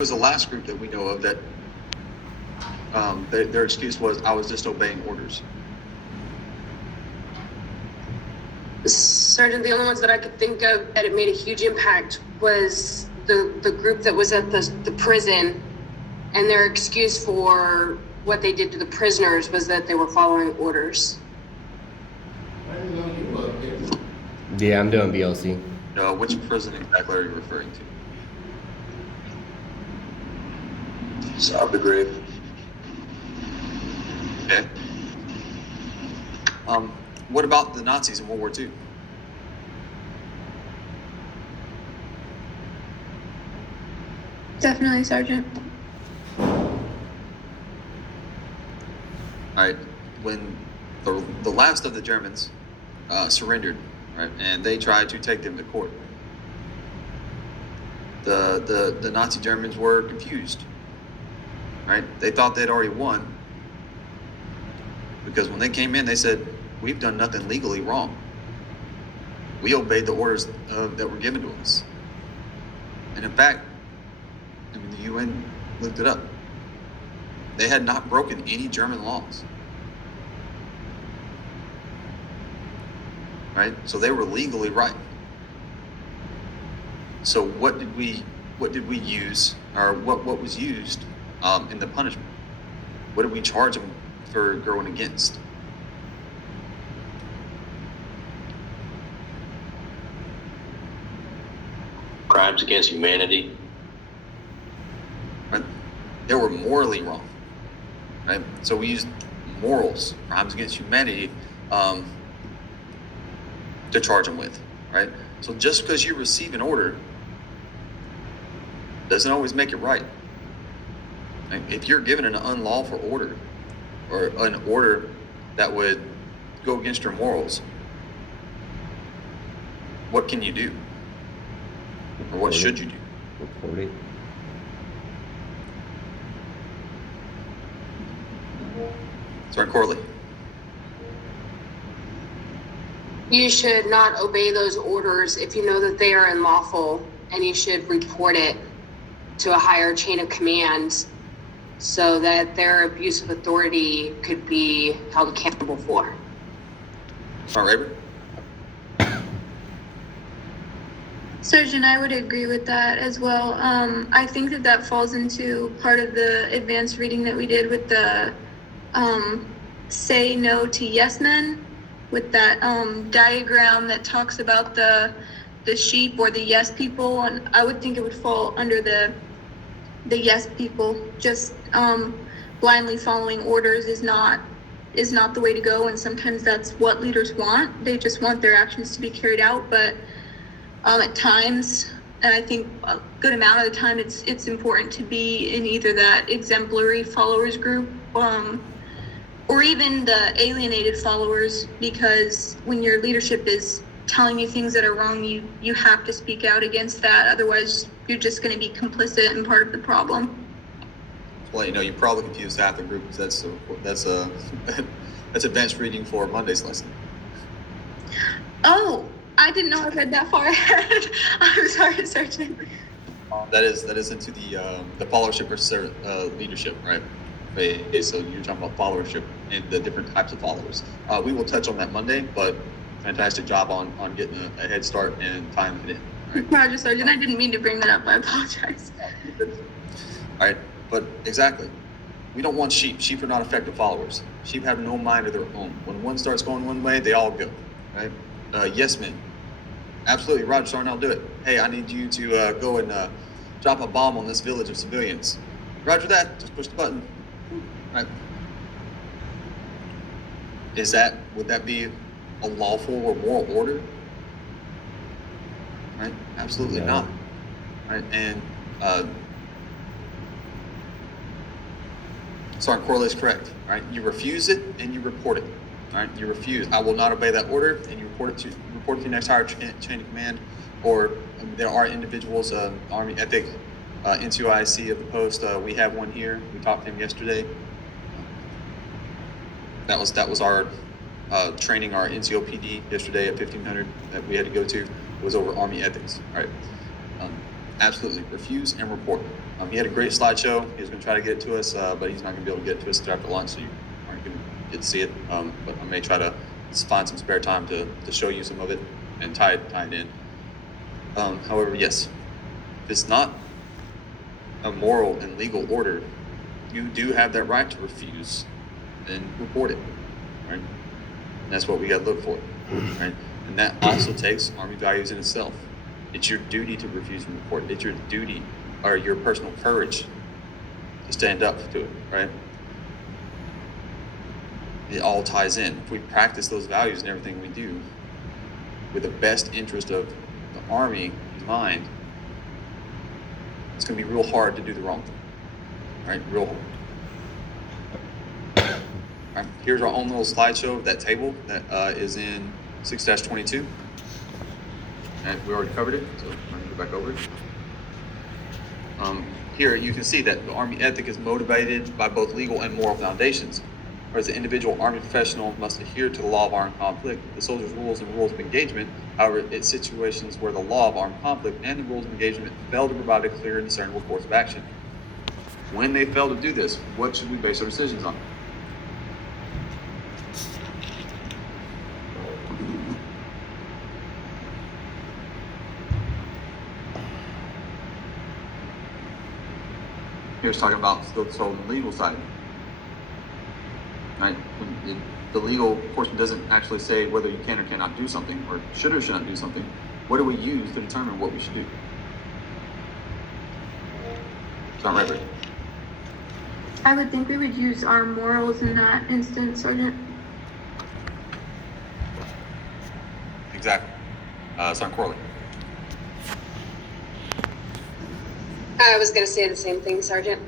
was the last group that we know of that their excuse was, I was just obeying orders. Sergeant, the only ones that I could think of that it made a huge impact was the group that was at the prison, and their excuse for what they did to the prisoners was that they were following orders. Yeah, I'm doing BLC. No, which prison exactly are you referring to? South the grave. Okay. What about the Nazis in World War II? Definitely, Sergeant. All right, when the last of the Germans surrendered, right, and they tried to take them to court, the Nazi Germans were confused, right? They thought they'd already won because when they came in, they said, "We've done nothing legally wrong. We obeyed the orders that were given to us." And in fact, I mean, the UN looked it up. They had not broken any German laws. Right? So they were legally right. So what did we use, or what was used in the punishment? What did we charge them for going against? Crimes against humanity. Right? They were morally wrong. Right? So we used morals, crimes against humanity, to charge them with. Right? So just because you receive an order doesn't always make it right. Right? If you're given an unlawful order, or an order that would go against your morals, what can you do? Or what should you do? Report it. Sergeant Corley. You should not obey those orders if you know that they are unlawful, and you should report it to a higher chain of command so that their abuse of authority could be held accountable for. Sergeant Rayburn. Sergeant, I would agree with that as well. I think that falls into part of the advanced reading that we did with the say no to yes men, with that diagram that talks about the sheep or the yes people, and I would think it would fall under the yes people. Just blindly following orders is not the way to go, and sometimes that's what leaders want. They just want their actions to be carried out, but at times, and I think a good amount of the time, it's important to be in either that exemplary followers group, or even the alienated followers, because when your leadership is telling you things that are wrong, you have to speak out against that. Otherwise, you're just going to be complicit and part of the problem. Well, you probably confused half the group because that's advanced reading for Monday's lesson. Oh, I didn't know I read that far ahead. I'm sorry, Sergeant. That is into the followership versus leadership, right? Okay, so you're talking about followership and the different types of followers. We will touch on that Monday, but fantastic job on getting a head start and tying it in. Right? Roger, Sergeant. I didn't mean to bring that up. I apologize. All right, but exactly. We don't want sheep. Sheep are not effective followers. Sheep have no mind of their own. When one starts going one way, they all go, right? Yes men. Absolutely, Roger, Sergeant, I'll do it. Hey, I need you to go and drop a bomb on this village of civilians. Roger that, just push the button. Right? Would that be a lawful or moral order? Right? Absolutely not. Right? And Sergeant Corley is correct. Right? You refuse it and you report it. Right? You refuse. I will not obey that order, and you report it to the next higher chain of command. Or there are individuals, Army Ethic, NCOIC of the post. We have one here. We talked to him yesterday. That was our training, our NCOPD yesterday at 1500 that we had to go to. It was over Army Ethics. All right. absolutely refuse and report. He had a great slideshow. He was going to try to get it to us, but he's not going to be able to get it to us until after lunch, so you aren't going to get to see it. But I may try to find some spare time to show you some of it and tie it in. However, yes, if it's not a moral and legal order, you do have that right to refuse and report it, right? And that's what we got to look for, right? And that also takes Army values in itself. It's your duty to refuse and report it. It's your duty or your personal courage to stand up to it, right? It all ties in. If we practice those values in everything we do with the best interest of the Army in mind, it's going to be real hard to do the wrong thing, right? Real hard. All right, here's our own little slideshow of that table that is in 6-22. And we already covered it, so I'm going to go back over it. Here you can see that the Army ethic is motivated by both legal and moral foundations. Whereas the individual Army professional must adhere to the law of armed conflict, the soldier's rules and rules of engagement. However, it's situations where the law of armed conflict and the rules of engagement fail to provide a clear and discernible course of action. When they fail to do this, what should we base our decisions on? Here's talking about still sold on the legal side. Right? The legal portion doesn't actually say whether you can or cannot do something, or should not do something. What do we use to determine what we should do? It's not right. I would think we would use our morals in that instance, Sergeant. Exactly. Sergeant Corley. I was going to say the same thing, Sergeant.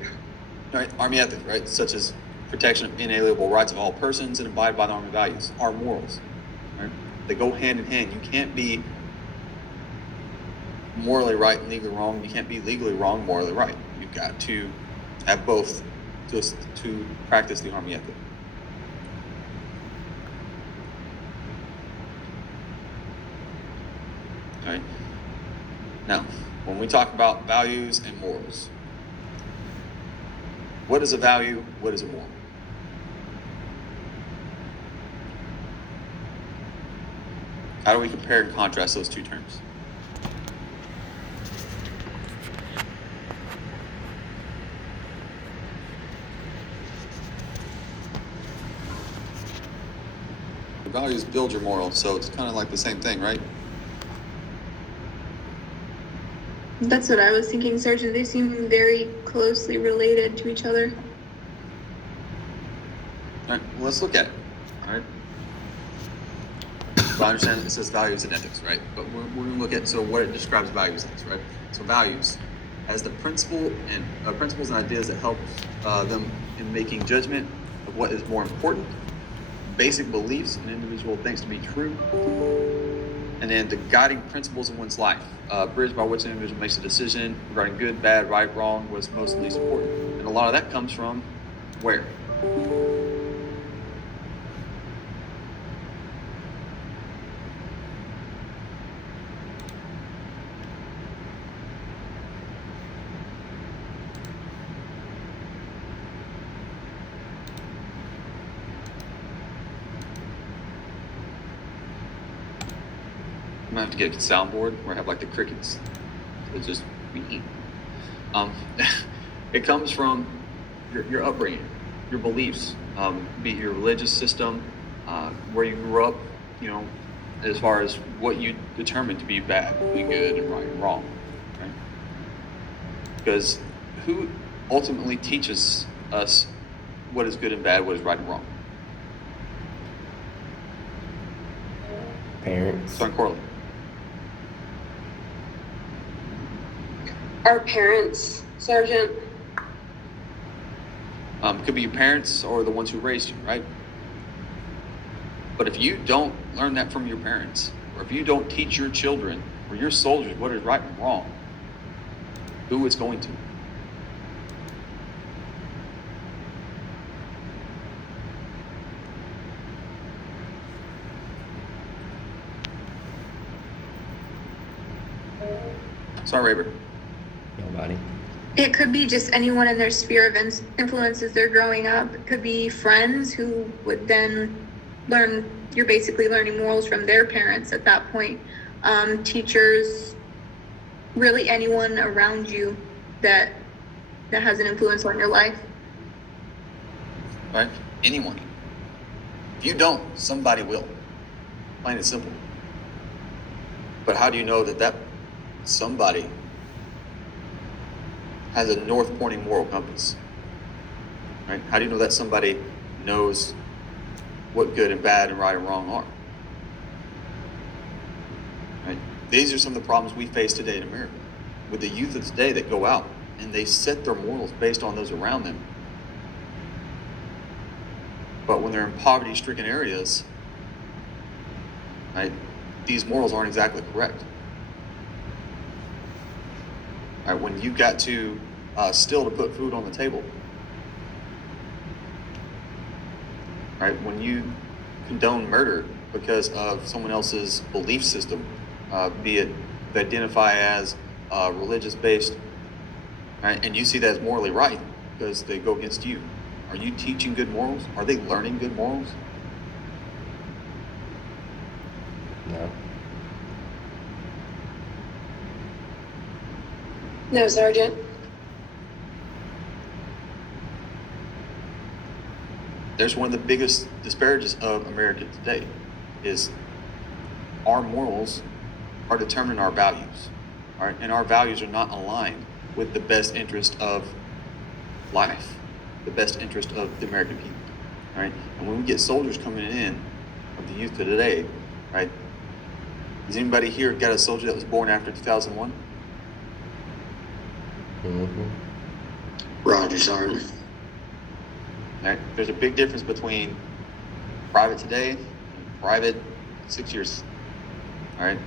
Right, Army ethic, right, such as protection of inalienable rights of all persons and abide by the Army values, our morals, right? They go hand in hand. You can't be morally right and legally wrong. You can't be legally wrong, morally right. You've got to have both to practice the Army ethic. All right. Now, when we talk about values and morals, what is a value? What is a moral? How do we compare and contrast those two terms? The values build your moral, so it's kind of like the same thing, right? That's what I was thinking, Sergeant. They seem very closely related to each other. All right, well, let's look at it. All right. So I understand it says values and ethics, right? But we're going to look at what it describes values as, right? So values as the principles and ideas that help them in making judgment of what is more important, basic beliefs an individual thinks to be true, and then the guiding principles in one's life, bridge by which an individual makes a decision regarding good, bad, right, wrong, what's most least important. And a lot of that comes from where? I'm gonna have to get a soundboard where I have like the crickets. It's just me. It comes from your upbringing, your beliefs, be it your religious system, where you grew up, as far as what you determined to be bad, be good, and right and wrong, right? Because who ultimately teaches us what is good and bad, what is right and wrong? Parents. Sergeant Corley. Our parents, Sergeant. Could be your parents or the ones who raised you, right? But if you don't learn that from your parents, or if you don't teach your children or your soldiers what is right and wrong, who is going to? Sorry, Raver. It could be just anyone in their sphere of influence as they're growing up. It could be friends who would then learn, you're basically learning morals from their parents at that point. Teachers, really anyone around you that has an influence on your life. Right? Anyone. If you don't, somebody will. Plain and simple. But how do you know that that somebody has a north pointing moral compass? Right? How do you know that somebody knows what good and bad and right and wrong are? Right? These are some of the problems we face today in America with the youth of today that go out and they set their morals based on those around them. But when they're in poverty-stricken areas, right, these morals aren't exactly correct. Right, when you got to steal to put food on the table, right, when you condone murder because of someone else's belief system, be it they identify as religious-based, right, and you see that as morally right because they go against you. Are you teaching good morals? Are they learning good morals? No. No, Sergeant. There's one of the biggest disparages of America today is our morals are determining our values, all right? And our values are not aligned with the best interest of life, the best interest of the American people, right? And when we get soldiers coming in of the youth of today, right? Has anybody here got a soldier that was born after 2001? Roger, Sergeant. Right? There's a big difference between private today and private 6 years, all right,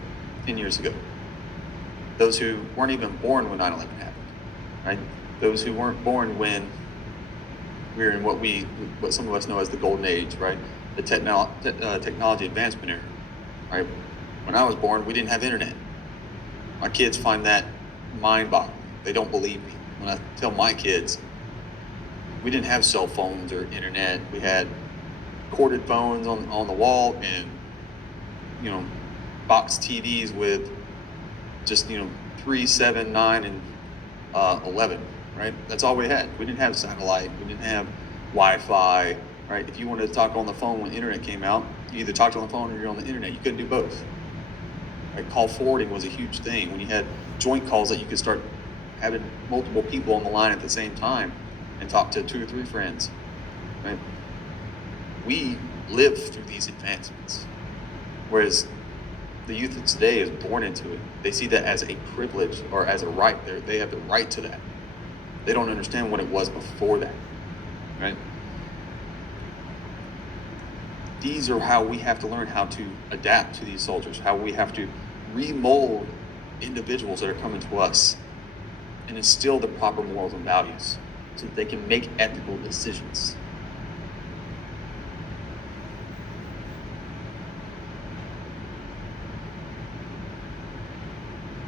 10 years ago. Those who weren't even born when 9/11 happened, right? Those who weren't born when we were in what some of us know as the golden age, right? The technology advancement era, right? When I was born, we didn't have internet. My kids find that mind-boggling. They don't believe me when I tell my kids we didn't have cell phones or internet. We had corded phones on the wall and, you know, box TVs with just, 3, 7, 9, and 11, right? That's all we had. We didn't have satellite. We didn't have Wi-Fi, right? If you wanted to talk on the phone when the internet came out, you either talked on the phone or you're on the internet. You couldn't do both. Right? Call forwarding was a huge thing. When you had joint calls that you could start having multiple people on the line at the same time and talk to 2 or 3 friends, right? We live through these advancements, whereas the youth of today is born into it. They see that as a privilege or as a right. They have the right to that. They don't understand what it was before that, right? These are how we have to learn how to adapt to these soldiers, how we have to remold individuals that are coming to us and instill the proper morals and values so that they can make ethical decisions.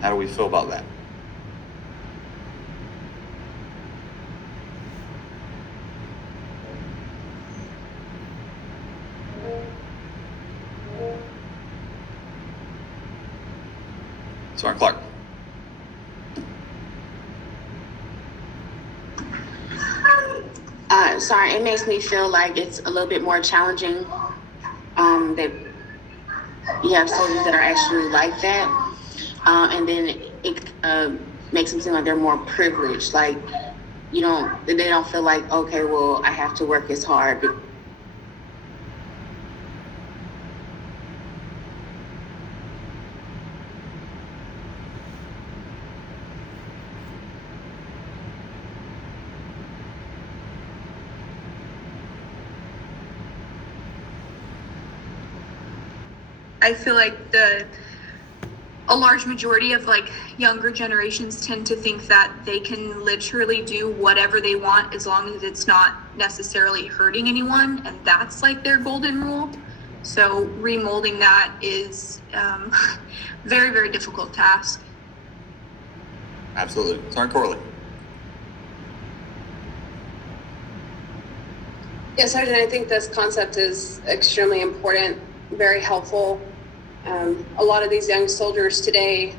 How do we feel about that? Sergeant Clark. Sorry, it makes me feel like it's a little bit more challenging that you have soldiers that are actually like that. And then it makes them seem like they're more privileged. Like, they don't feel like, okay, well, I have to work as hard. I feel like a large majority of like younger generations tend to think that they can literally do whatever they want as long as it's not necessarily hurting anyone, and that's like their golden rule. So remolding that is very, very difficult task. Absolutely. Sergeant Corley. Yeah, Sergeant, I think this concept is extremely important, very helpful. A lot of these young soldiers today,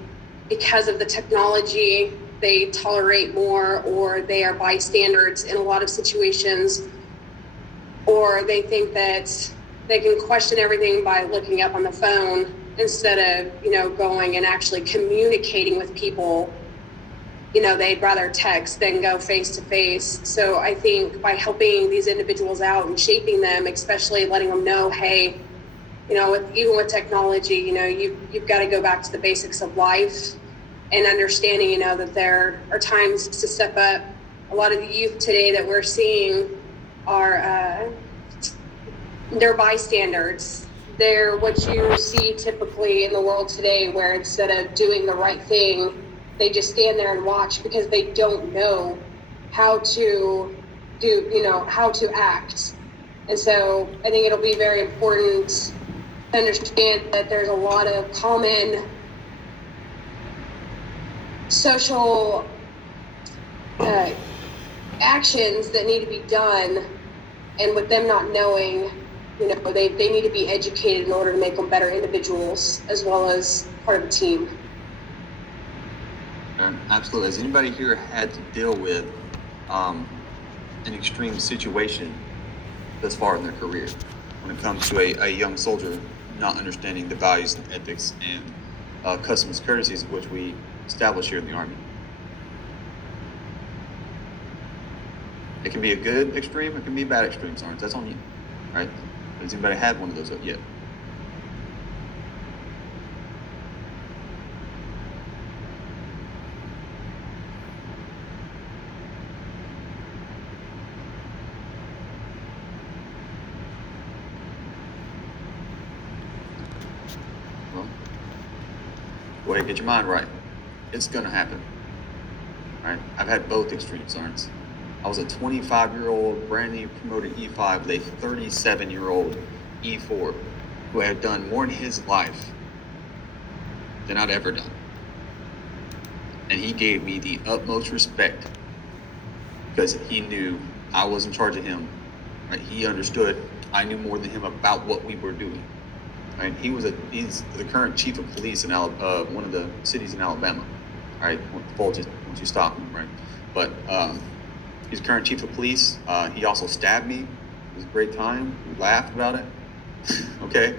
because of the technology, they tolerate more, or they are bystanders in a lot of situations, or they think that they can question everything by looking up on the phone instead of, going and actually communicating with people. They'd rather text than go face to face. So I think by helping these individuals out and shaping them, especially letting them know, hey, even with technology, you've got to go back to the basics of life and understanding, that there are times to step up. A lot of the youth today that we're seeing are, they're bystanders. They're what you see typically in the world today, where instead of doing the right thing, they just stand there and watch because they don't know how to how to act. And so I think it'll be very important to understand that there's a lot of common social actions that need to be done. And with them not knowing, they need to be educated in order to make them better individuals as well as part of a team. Absolutely. Has anybody here had to deal with an extreme situation thus far in their career when it comes to a young soldier not understanding the values and ethics and customs courtesies which we establish here in the Army? It can be a good extreme, it can be a bad extreme, Sergeant. That's on you, right? Has anybody had one of those yet? Well, go ahead and get your mind right. It's gonna happen. Right? I've had both extremes, Sergeant. I was a 25-year-old brand new promoted E5 with a 37-year-old E4 who had done more in his life than I'd ever done. And he gave me the utmost respect because he knew I was in charge of him. Right? He understood I knew more than him about what we were doing. Right? He's the current chief of police in one of the cities in Alabama. Right? Once you stop him, right? But he's current chief of police. He also stabbed me. It was a great time. We laughed about it. Okay.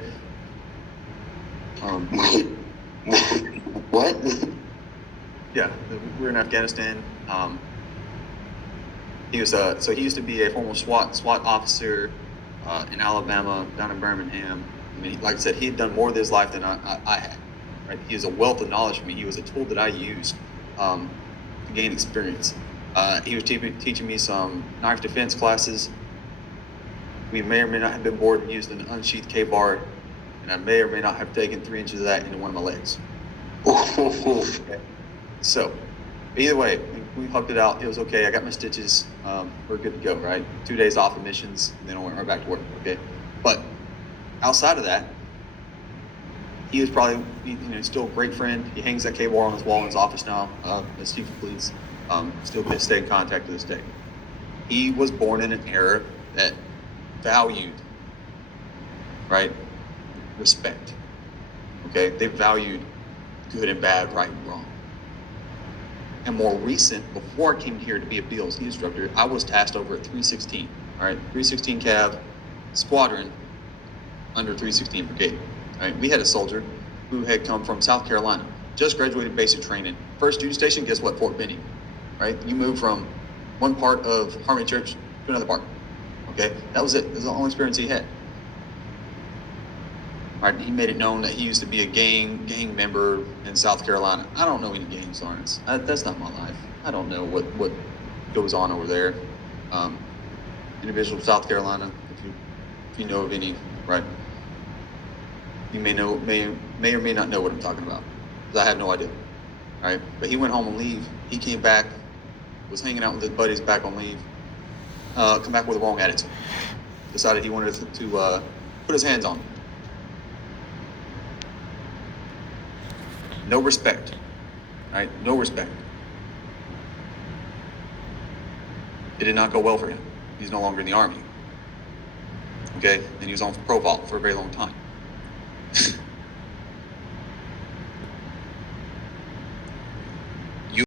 What? Yeah, we were in Afghanistan. He used to be a former SWAT officer in Alabama, down in Birmingham. I mean, like I said, he had done more of his life than I had. Right? He is a wealth of knowledge for me. He was a tool that I used to gain experience. He was teaching me some knife defense classes. We may or may not have been bored and used an unsheathed K-bar, and I may or may not have taken 3 inches of that into one of my legs. Okay. So, either way, we hugged it out. It was okay. I got my stitches. We're good to go, right? 2 days off of missions, and then I went right back to work, okay? But outside of that, he was probably, still a great friend. He hangs that K-bar on his wall in his office now, as chief of police. Still stay in contact to this day. He was born in an era that valued, right, respect. Okay, they valued good and bad, right and wrong. And more recent, before I came here to be a BLC instructor, I was tasked over at 316. All right, 316 Cav Squadron under 316 Brigade. All right, we had a soldier who had come from South Carolina, just graduated basic training. First duty station, guess what? Fort Benning. Right? You move from one part of Harmony Church to another part. Okay? That was it. That was the only experience he had. Right? He made it known that he used to be a gang member in South Carolina. I don't know any gang sergeants. That's not my life. I don't know what goes on over there. Individual South Carolina, if you know of any, right? You may or may not know what I'm talking about. Because I have no idea. Right? But he went home on leave. He came back, was hanging out with his buddies back on leave, come back with the wrong attitude. Decided he wanted to put his hands on me. No respect, right? No respect. It did not go well for him. He's no longer in the Army. okay? And he was on Pro Vault for a very long time.